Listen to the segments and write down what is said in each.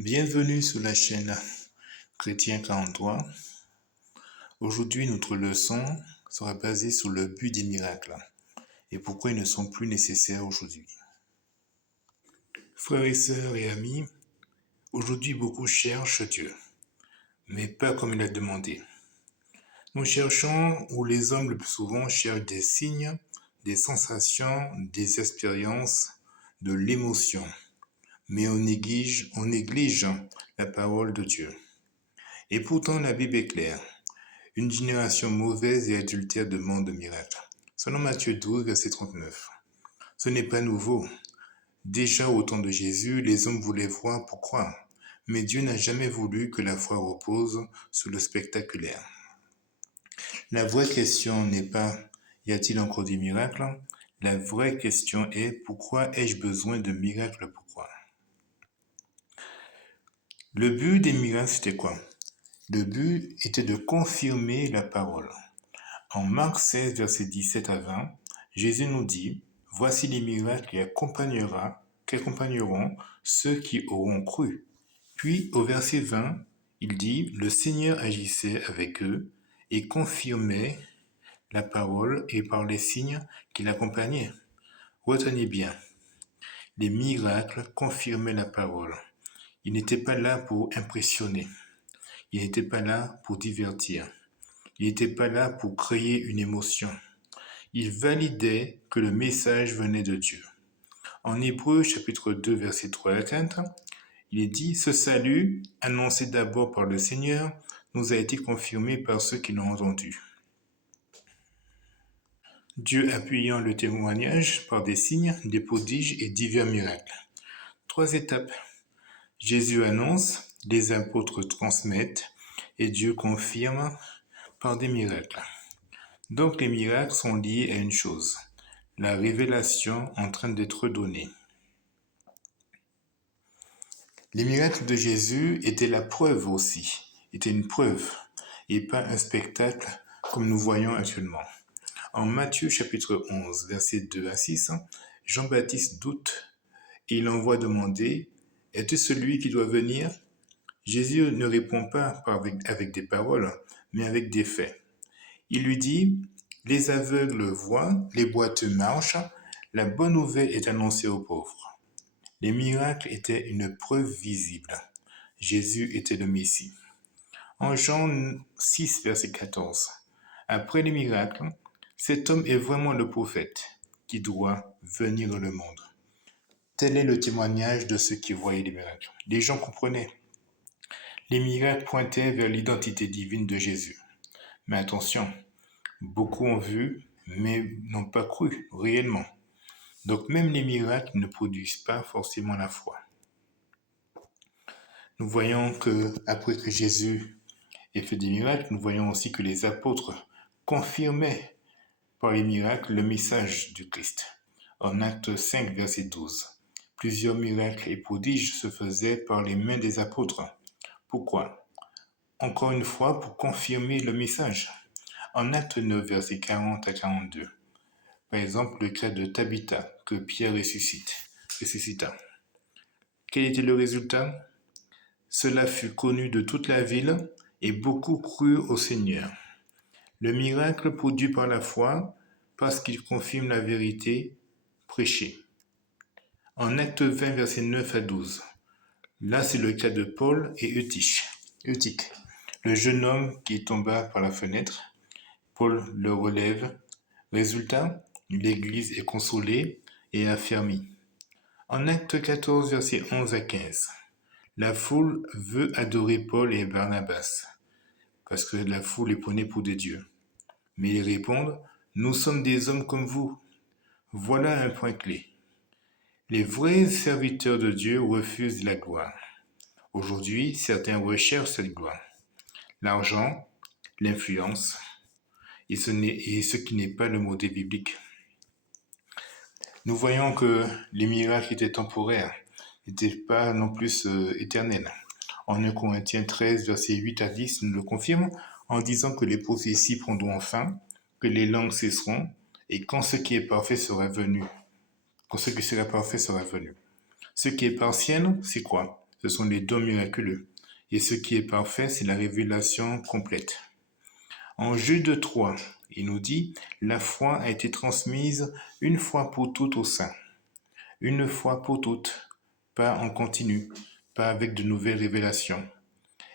Bienvenue sur la chaîne Chrétien 43. Aujourd'hui, notre leçon sera basée sur le but des miracles et pourquoi ils ne sont plus nécessaires aujourd'hui. Frères et sœurs et amis, aujourd'hui beaucoup cherchent Dieu, mais pas comme il a demandé. Nous cherchons, ou les hommes le plus souvent cherchent des signes, des sensations, des expériences, de l'émotion, mais on néglige la parole de Dieu. Et pourtant la Bible est claire. Une génération mauvaise et adultère demande de miracles. Selon Matthieu 12, verset 39. Ce n'est pas nouveau. Déjà au temps de Jésus, les hommes voulaient voir pour croire. Mais Dieu n'a jamais voulu que la foi repose sur le spectaculaire. La vraie question n'est pas y a-t-il encore des miracles? La vraie question est pourquoi ai-je besoin de miracles pour croire? Le but des miracles, c'était quoi? Le but était de confirmer la parole. En Marc 16, versets 17 à 20, Jésus nous dit, « Voici les miracles qui accompagneront ceux qui auront cru. » Puis au verset 20, il dit, « Le Seigneur agissait avec eux et confirmait la parole et par les signes qui l'accompagnaient. » Retenez bien, les miracles confirmaient la parole. Ils n'étaient pas là pour impressionner. Ils n'étaient pas là pour divertir. Il n'était pas là pour créer une émotion. Il validait que le message venait de Dieu. En Hébreux chapitre 2 versets 3 à 4, il est dit « Ce salut, annoncé d'abord par le Seigneur, nous a été confirmé par ceux qui l'ont entendu. » Dieu appuyant le témoignage par des signes, des prodiges et divers miracles. 3 étapes. Jésus annonce, les apôtres transmettent et Dieu confirme par des miracles. Donc les miracles sont liés à une chose, la révélation en train d'être donnée. Les miracles de Jésus étaient la preuve aussi, étaient une preuve et pas un spectacle comme nous voyons actuellement. En Matthieu chapitre 11, versets 2 à 6, Jean-Baptiste doute et il envoie demander « Es-tu celui qui doit venir ?» Jésus ne répond pas avec des paroles, mais avec des faits. Il lui dit « Les aveugles voient, les boiteux marchent, la bonne nouvelle est annoncée aux pauvres. » Les miracles étaient une preuve visible. Jésus était le Messie. En Jean 6, verset 14, après les miracles, cet homme est vraiment le prophète qui doit venir dans le monde. Tel est le témoignage de ceux qui voyaient les miracles. Les gens comprenaient. Les miracles pointaient vers l'identité divine de Jésus. Mais attention, beaucoup ont vu, mais n'ont pas cru réellement. Donc même les miracles ne produisent pas forcément la foi. Nous voyons que après que Jésus ait fait des miracles, nous voyons aussi que les apôtres confirmaient par les miracles le message du Christ. En Acte 5, verset 12, plusieurs miracles et prodiges se faisaient par les mains des apôtres. Pourquoi? Encore une fois, pour confirmer le message. En Acte 9, verset 40 à 42, par exemple, le cas de Tabitha que Pierre ressuscita. Quel était le résultat? Cela fut connu de toute la ville et beaucoup crurent au Seigneur. Le miracle produit par la foi parce qu'il confirme la vérité prêchée. En Acte 20, verset 9 à 12, là c'est le cas de Paul et Eutyche, le jeune homme qui tomba par la fenêtre. Paul le relève. Résultat, l'Église est consolée et affermie. En Acte 14, versets 11 à 15, la foule veut adorer Paul et Barnabas, parce que la foule les prenait pour des dieux. Mais ils répondent, « Nous sommes des hommes comme vous. » Voilà un point clé. Les vrais serviteurs de Dieu refusent la gloire. Aujourd'hui, certains recherchent cette gloire. L'argent, l'influence, et ce qui n'est pas le modèle biblique. Nous voyons que les miracles étaient temporaires, n'étaient pas non plus éternels. En 1 Corinthiens 13, versets 8 à 10, nous le confirme en disant que les prophéties prendront fin, que les langues cesseront, et quand ce qui est parfait sera venu. Quand ce qui sera parfait sera venu. Ce qui est partiel, c'est quoi? ce sont les dons miraculeux. Et ce qui est parfait, c'est la révélation complète. En Jude 3, il nous dit, la foi a été transmise une fois pour toutes aux saints. Une fois pour toutes, pas en continu, pas avec de nouvelles révélations.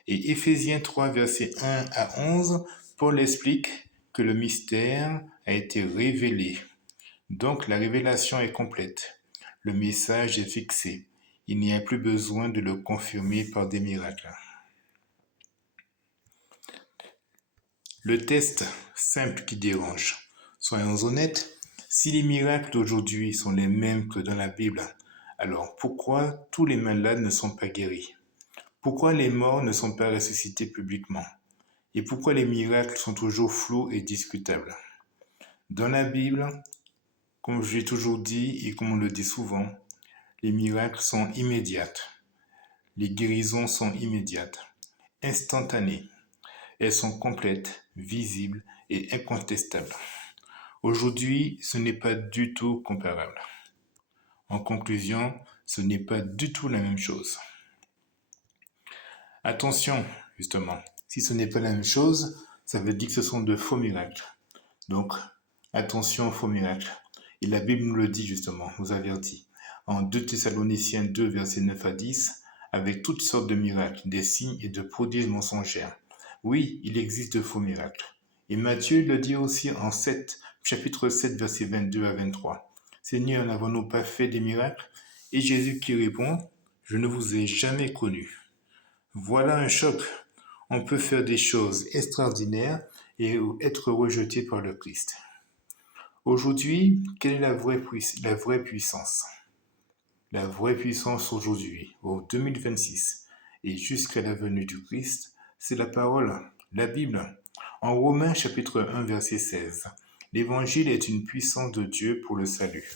Et Éphésiens 3, versets 1 à 11, Paul explique que le mystère a été révélé. Donc la révélation est complète. Le message est fixé. Il n'y a plus besoin de le confirmer par des miracles. Le test simple qui dérange. Soyons honnêtes, si les miracles d'aujourd'hui sont les mêmes que dans la Bible, alors pourquoi tous les malades ne sont pas guéris? Pourquoi les morts ne sont pas ressuscités publiquement? Et pourquoi les miracles sont toujours flous et discutables? Dans la Bible, comme j'ai toujours dit et comme on le dit souvent, les miracles sont immédiats. Les guérisons sont immédiates, instantanées. Elles sont complètes, visibles et incontestables. Aujourd'hui, ce n'est pas du tout comparable. En conclusion, ce n'est pas du tout la même chose. Attention, justement, si ce n'est pas la même chose, ça veut dire que ce sont de faux miracles. Donc, attention aux faux miracles. Et la Bible nous le dit justement, nous avertit. En 2 Thessaloniciens 2, versets 9 à 10, avec toutes sortes de miracles, des signes et de prodiges mensongers. Oui, il existe de faux miracles. Et Matthieu le dit aussi en chapitre 7, versets 22 à 23. Seigneur, n'avons-nous pas fait des miracles? Et Jésus qui répond, je ne vous ai jamais connu. Voilà un choc. On peut faire des choses extraordinaires et être rejeté par le Christ. Aujourd'hui, quelle est la vraie puissance? La vraie puissance aujourd'hui, au 2026, et jusqu'à la venue du Christ, c'est la parole, la Bible. En Romains chapitre 1, verset 16, l'Évangile est une puissance de Dieu pour le salut.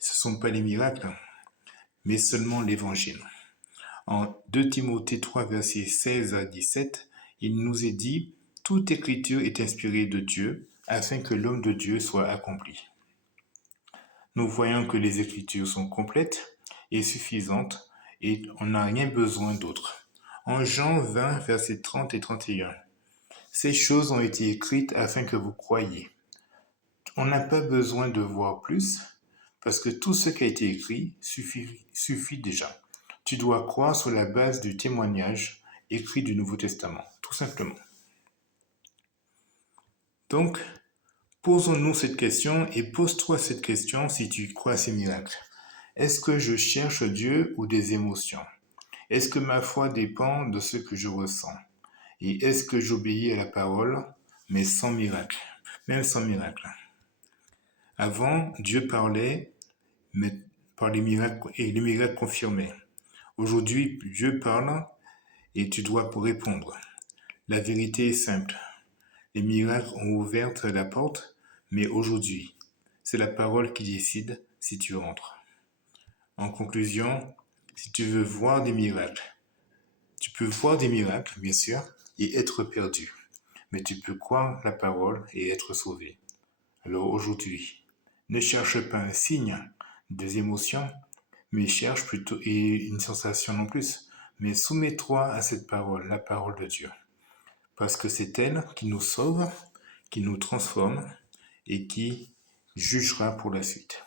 Ce ne sont pas les miracles, mais seulement l'Évangile. En 2 Timothée 3, versets 16 à 17, il nous est dit, « Toute écriture est inspirée de Dieu, afin que l'homme de Dieu soit accompli. » Nous voyons que les écritures sont complètes et suffisantes et on n'a rien besoin d'autre. En Jean 20, versets 30 et 31, « Ces choses ont été écrites afin que vous croyiez. » On n'a pas besoin de voir plus, parce que tout ce qui a été écrit suffit déjà. Tu dois croire sur la base du témoignage écrit du Nouveau Testament, tout simplement. Donc, posons-nous cette question et pose-toi cette question si tu crois à ces miracles. Est-ce que je cherche Dieu ou des émotions? Est-ce que ma foi dépend de ce que je ressens? Et est-ce que j'obéis à la parole, mais sans miracle, même sans miracle? Avant, Dieu parlait, mais par les miracles, et les miracles confirmaient. Aujourd'hui, Dieu parle et tu dois répondre. La vérité est simple. Les miracles ont ouvert la porte, mais aujourd'hui, c'est la parole qui décide si tu entres. En conclusion, si tu veux voir des miracles, tu peux voir des miracles, bien sûr, et être perdu. Mais tu peux croire la parole et être sauvé. Alors aujourd'hui, ne cherche pas un signe, des émotions, mais cherche plutôt, et une sensation non plus, mais soumets-toi à cette parole, la parole de Dieu. Parce que c'est elle qui nous sauve, qui nous transforme et qui jugera pour la suite.